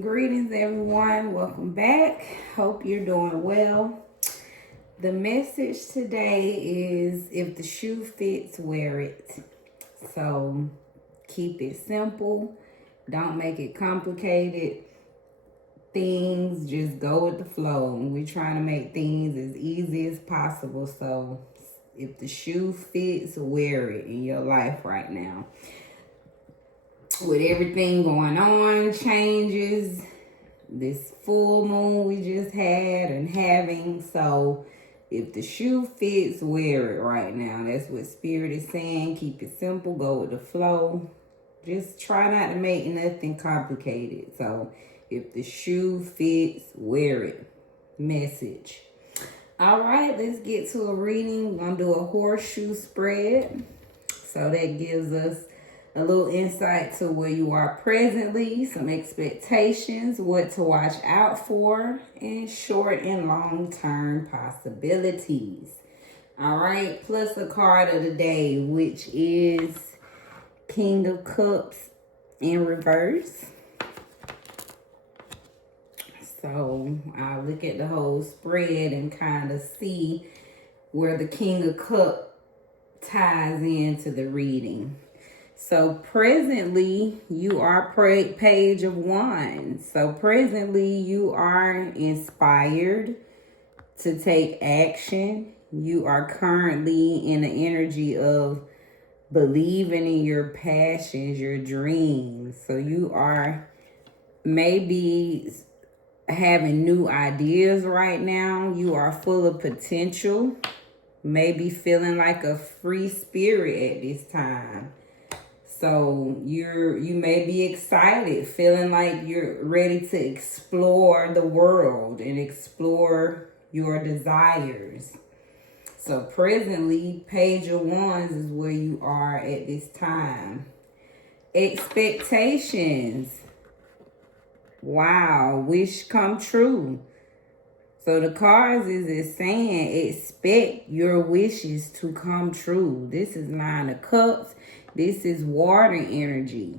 Greetings, everyone. Welcome back. Hope you're doing well. The message today is if the shoe fits, wear it. So keep it simple. Don't make it complicated. Things just go with the flow. We're trying to make things as easy as possible. So if the shoe fits, wear it in your life right now. With everything going on, changes, this full moon we just had and having. So if the shoe fits, wear it right now. That's what Spirit is saying. Keep it simple, go with the flow. Just try not to make nothing complicated. So if the shoe fits, wear it. Message. All right, let's get to a reading. We're going to do a horseshoe spread. So that gives us a little insight to where you are presently, some expectations, what to watch out for, and short and long-term possibilities. All right, plus the card of the day, which is King of Cups in reverse. So I'll look at the whole spread and kind of see where the King of Cups ties into the reading. So presently, you are Page of Wands. So presently, you are inspired to take action. You are currently in the energy of believing in your passions, your dreams. So you are maybe having new ideas right now. You are full of potential. Maybe feeling like a free spirit at this time. So you may be excited, feeling like you're ready to explore the world and explore your desires. So presently, Page of Wands is where you are at this time. Expectations. Wow, wish come true. So the cards is saying expect your wishes to come true. This is Nine of Cups. This is water energy.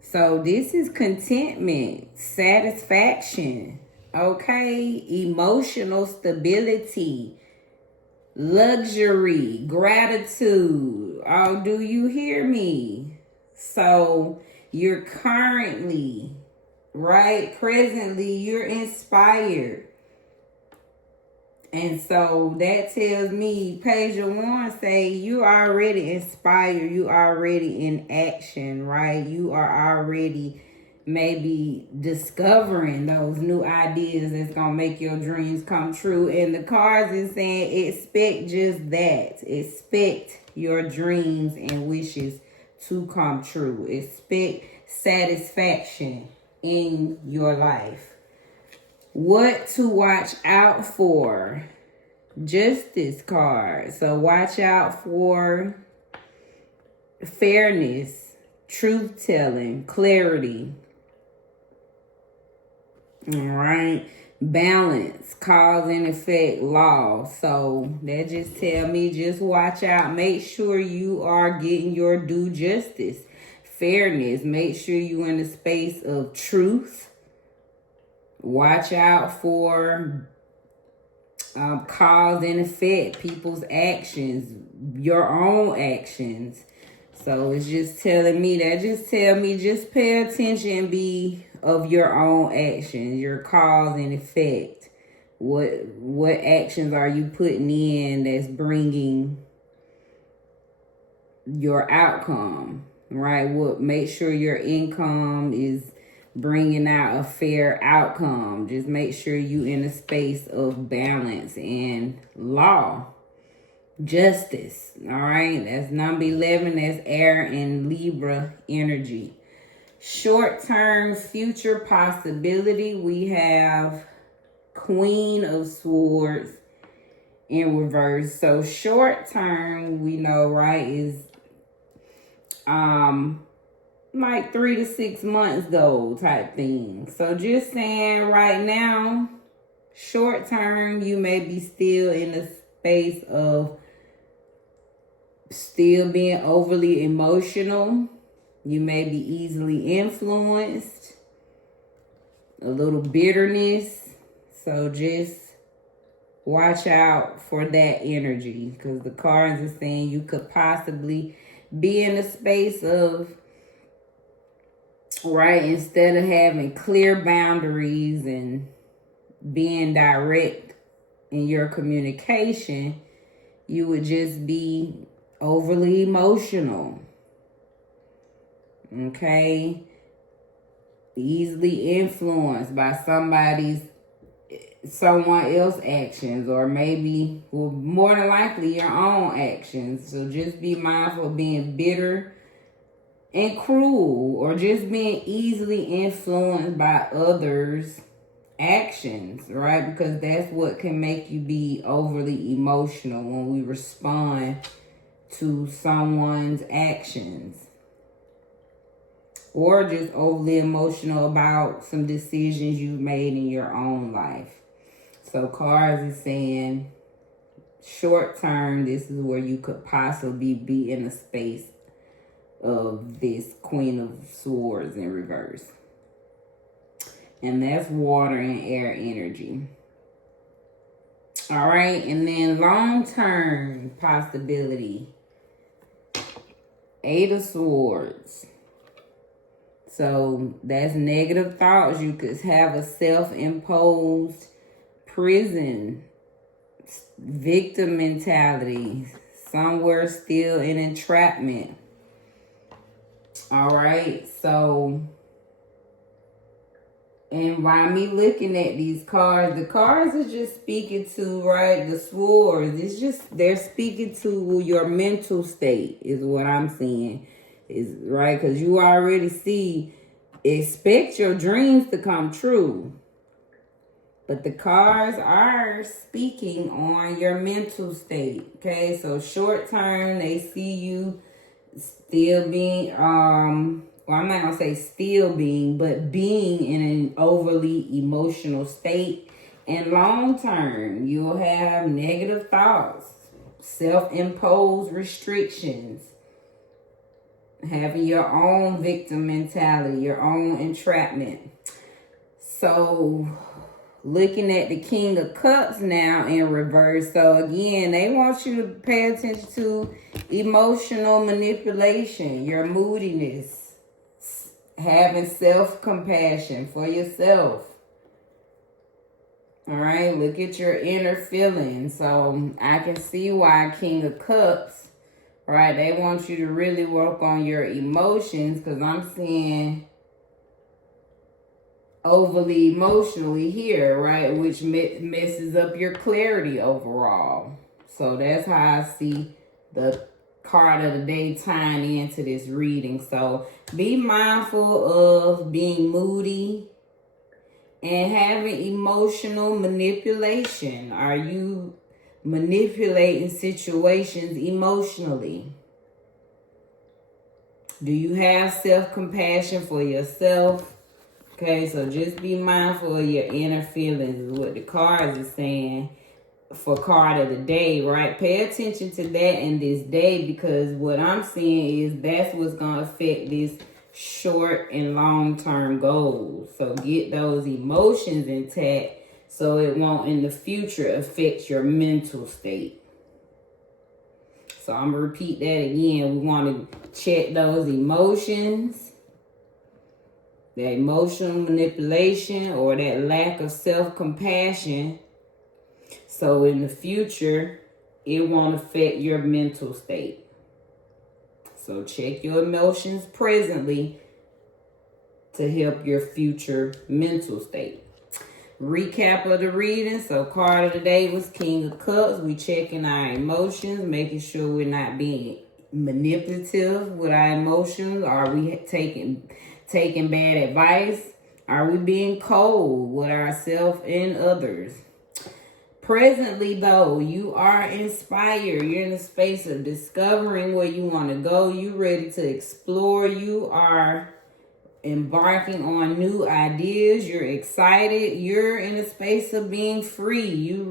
So this is contentment, satisfaction, okay? Emotional stability, luxury, gratitude. Oh, do you hear me? So you're currently, right? Presently, you're inspired. And so that tells me, Page of Wands say you already inspired, you already in action, right? You are already maybe discovering those new ideas that's going to make your dreams come true. And the cards is saying expect just that. Expect your dreams and wishes to come true. Expect satisfaction in your life. What to watch out for? Justice card. So watch out for fairness, truth telling, clarity. All right. Balance, cause and effect, law. So that just tell me just watch out. Make sure you are getting your due justice. Fairness. Make sure you in the space of truth. Watch out for cause and effect, people's actions, your own actions. So it's just telling me that. Just tell me, just pay attention and be of your own actions, your cause and effect. What actions are you putting in that's bringing your outcome, right? Make sure your income is bringing out a fair outcome. Just make sure you in a space of balance and law, justice. All right, that's number 11. That's air and Libra energy. Short-term future possibility, we have Queen of Swords in reverse. So short-term, we know, right, is like 3 to 6 months goal type thing. So just saying right now, short term, you may be still in the space of still being overly emotional. You may be easily influenced. a little bitterness. So just watch out for that energy, because the cards are saying you could possibly be in a space of, right, instead of having clear boundaries and being direct in your communication, you would just be overly emotional. Okay? Easily influenced by someone else's actions, or maybe, well, more than likely your own actions. So just be mindful of being bitter and cruel, or just being easily influenced by others' actions, right? Because that's what can make you be overly emotional, when we respond to someone's actions, or just overly emotional about some decisions you've made in your own life. So cards is saying short term, this is where you could possibly be in a space of this Queen of Swords in reverse. And that's water and air energy. All right, and then long-term possibility, Eight of Swords. So that's negative thoughts. You could have a self-imposed prison, victim mentality, somewhere still in entrapment. All right, so, and by me looking at these cards, the cards are just speaking to, right, the swords. It's just, they're speaking to your mental state is what I'm seeing. Is right, because you already see, expect your dreams to come true. But the cards are speaking on your mental state. Okay, so short term, they see you still being, well, I'm not gonna say still being, but being in an overly emotional state. And long term, you'll have negative thoughts, self-imposed restrictions, having your own victim mentality, your own entrapment. So looking at the King of Cups now in reverse. So again, they want you to pay attention to emotional manipulation, your moodiness, having self-compassion for yourself. All right, look at your inner feelings. So I can see why King of Cups, right? They want you to really work on your emotions, because I'm seeing overly emotionally here, right? Which messes up your clarity overall. So that's how I see the card of the day tying into this reading. So be mindful of being moody and having emotional manipulation. Are you manipulating situations emotionally? Do you have self-compassion for yourself? Okay, so just be mindful of your inner feelings is what the cards are saying for card of the day, right? Pay attention to that in this day, because what I'm seeing is that's what's going to affect this short and long-term goals. So get those emotions intact so it won't in the future affect your mental state. So I'm going to repeat that again. We want to check those emotions, that emotional manipulation or that lack of self-compassion, so in the future, it won't affect your mental state. So check your emotions presently to help your future mental state. Recap of the reading. So card of the day was King of Cups. We checking our emotions, making sure we're not being manipulative with our emotions. Are we taking bad advice? Are we being cold with ourselves and others? Presently, though, you are inspired. You're in a space of discovering where you want to go. You're ready to explore. You are embarking on new ideas. You're excited. You're in a space of being free. You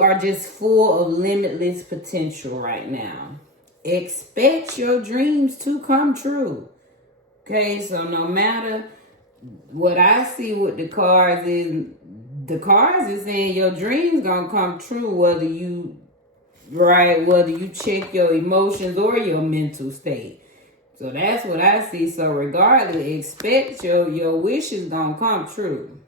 are just full of limitless potential right now. Expect your dreams to come true. Okay, so no matter what I see with the cards is saying your dreams gonna come true whether you check your emotions or your mental state. So that's what I see. So regardless, expect your wishes gonna come true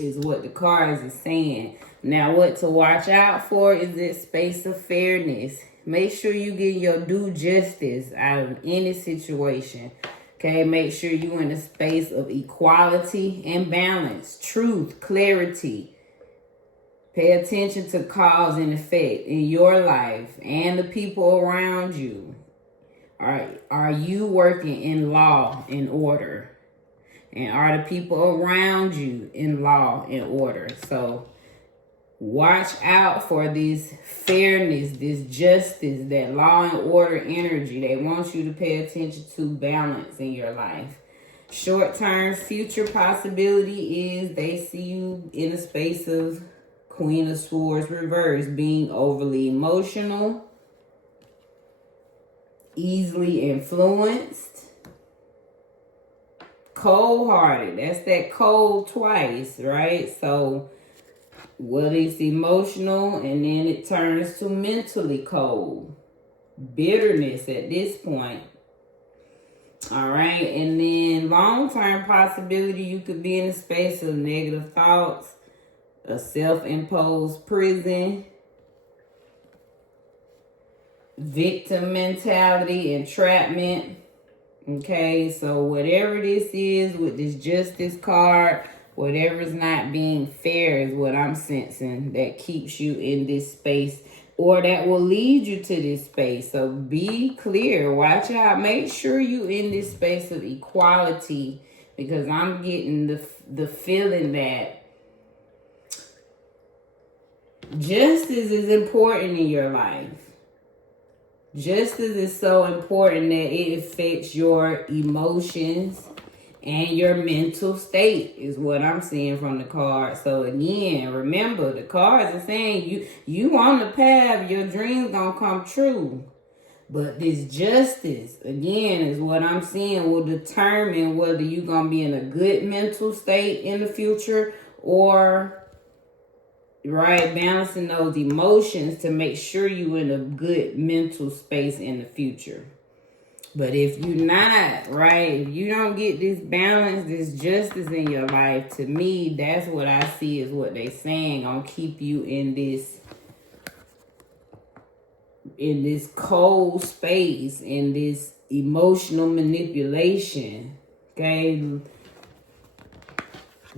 is what the cards is saying. Now what to watch out for is this space of fairness. Make sure you get your due justice out of any situation. Okay, make sure you in a space of equality and balance, truth, clarity. Pay attention to cause and effect in your life and the people around you. Are you working in law and order? And are the people around you in law and order? So watch out for this fairness, this justice, that law and order energy. They want you to pay attention to balance in your life. Short-term future possibility is they see you in a space of Queen of Swords reverse, being overly emotional, easily influenced, cold-hearted. That's that cold twice, right? So well, it's emotional and then it turns to mentally cold. Bitterness at this point. All right. And then long-term possibility, you could be in a space of negative thoughts, a self-imposed prison, victim mentality, entrapment. Okay. So whatever this is with this justice card, whatever's not being fair is what I'm sensing that keeps you in this space or that will lead you to this space. So be clear. Watch out. Make sure you in this space of equality because I'm getting the feeling that justice is important in your life. Justice is so important that it affects your emotions and your mental state is what I'm seeing from the card. So again, remember the cards are saying you on the path, your dreams gonna come true. But this justice, again, is what I'm seeing will determine whether you're gonna be in a good mental state in the future or balancing those emotions to make sure you in a good mental space in the future. But if you're not, if you don't get this balance, this justice in your life, to me, that's what I see is what they saying. Gonna keep you in this cold space, in this emotional manipulation. Okay?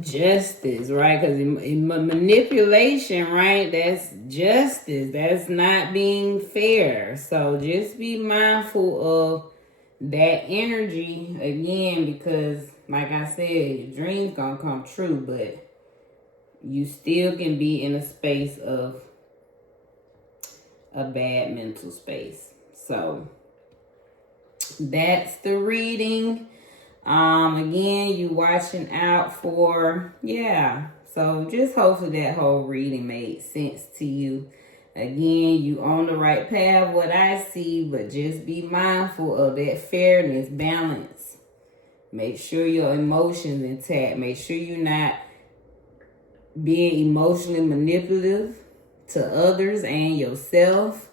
Justice, right? Because manipulation, right? That's justice. That's not being fair. So just be mindful of that energy again, because like I said, your dreams gonna come true, but you still can be in a space of a bad mental space. So that's the reading. Again, you watching out for, so just hopefully that whole reading made sense to you. Again, you on the right path, what I see, but just be mindful of that fairness, balance. Make sure your emotions intact. Make sure you're not being emotionally manipulative to others and yourself.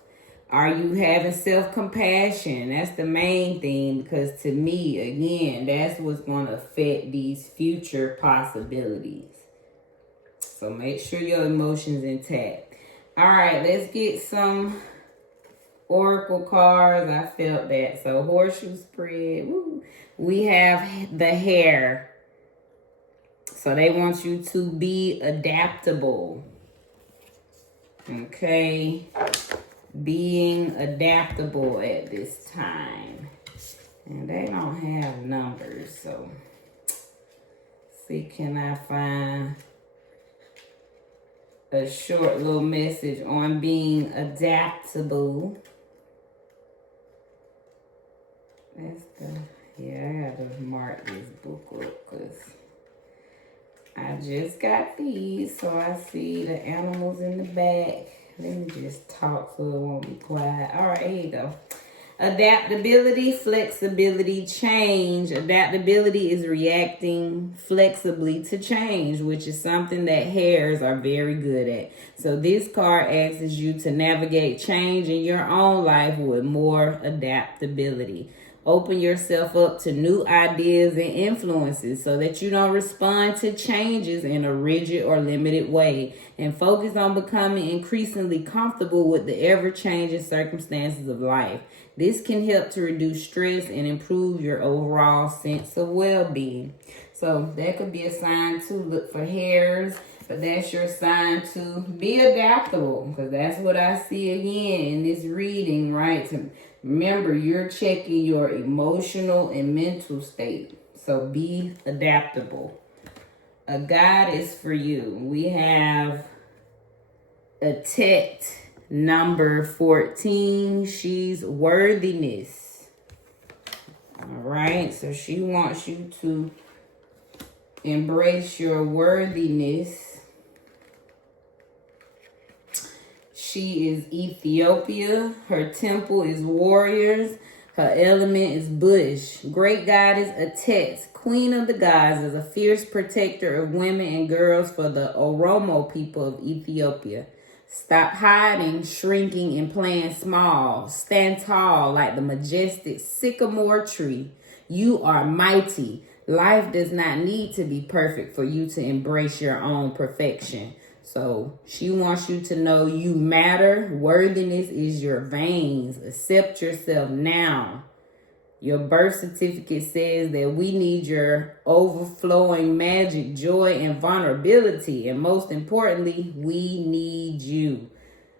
Are you having self-compassion? That's the main thing, because to me, again, that's what's going to affect these future possibilities. So make sure your emotions intact. All right, let's get some oracle cards. I felt that. So horseshoe spread. Woo. We have the Hare. So they want you to be adaptable. Okay. Being adaptable at this time. And they don't have numbers. So see, can I find a short little message on being adaptable? That's I gotta mark this book up because I just got these, so I see the animals in the back. Let me just talk so it won't be quiet. All right, here you go. Adaptability, flexibility, change. Adaptability is reacting flexibly to change, which is something that hares are very good at. So this card asks you to navigate change in your own life with more adaptability. Open yourself up to new ideas and influences so that you don't respond to changes in a rigid or limited way, and focus on becoming increasingly comfortable with the ever-changing circumstances of life. This can help to reduce stress and improve your overall sense of well-being. So that could be a sign to look for hares, but that's your sign to be adaptable, because that's what I see again in this reading, right? Remember, you're checking your emotional and mental state. So be adaptable. A guidance for you. We have a Tet number 14. She's worthiness. All right. So she wants you to embrace your worthiness. She is Ethiopia. Her temple is warriors. Her element is bush. Great goddess Atet, queen of the gods, is a fierce protector of women and girls for the Oromo people of Ethiopia. Stop hiding, shrinking, and playing small. Stand tall like the majestic sycamore tree. You are mighty. Life does not need to be perfect for you to embrace your own perfection. So she wants you to know you matter. Worthiness is your veins. Accept yourself now. Your birth certificate says that we need your overflowing magic, joy, and vulnerability. And most importantly, we need you.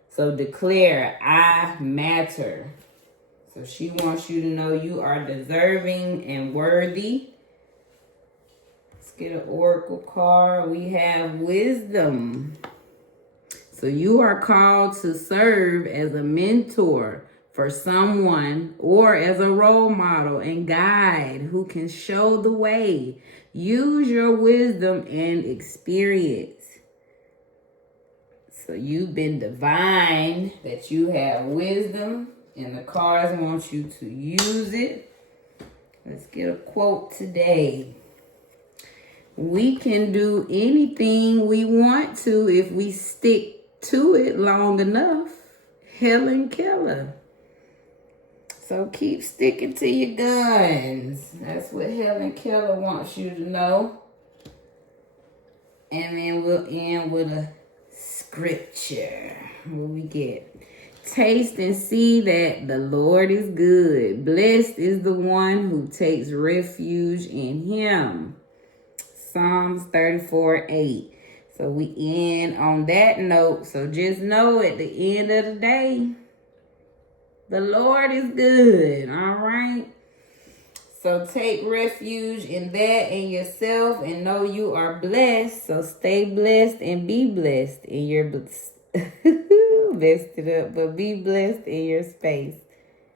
So declare, I matter. So she wants you to know you are deserving and worthy. Get an oracle card. We have wisdom. So you are called to serve as a mentor for someone or as a role model and guide who can show the way. Use your wisdom and experience. So you've been divined, that you have wisdom, and the cards want you to use it. Let's get a quote today. We can do anything we want to if we stick to it long enough. Helen Keller. So keep sticking to your guns. That's what Helen Keller wants you to know. And then we'll end with a scripture. What we get? Taste and see that the Lord is good. Blessed is the one who takes refuge in him. Psalms 34:8. So we end on that note. So just know at the end of the day, the Lord is good. All right. So take refuge in that and yourself, and know you are blessed. So stay blessed and be blessed in your messed it up, but be blessed in your space.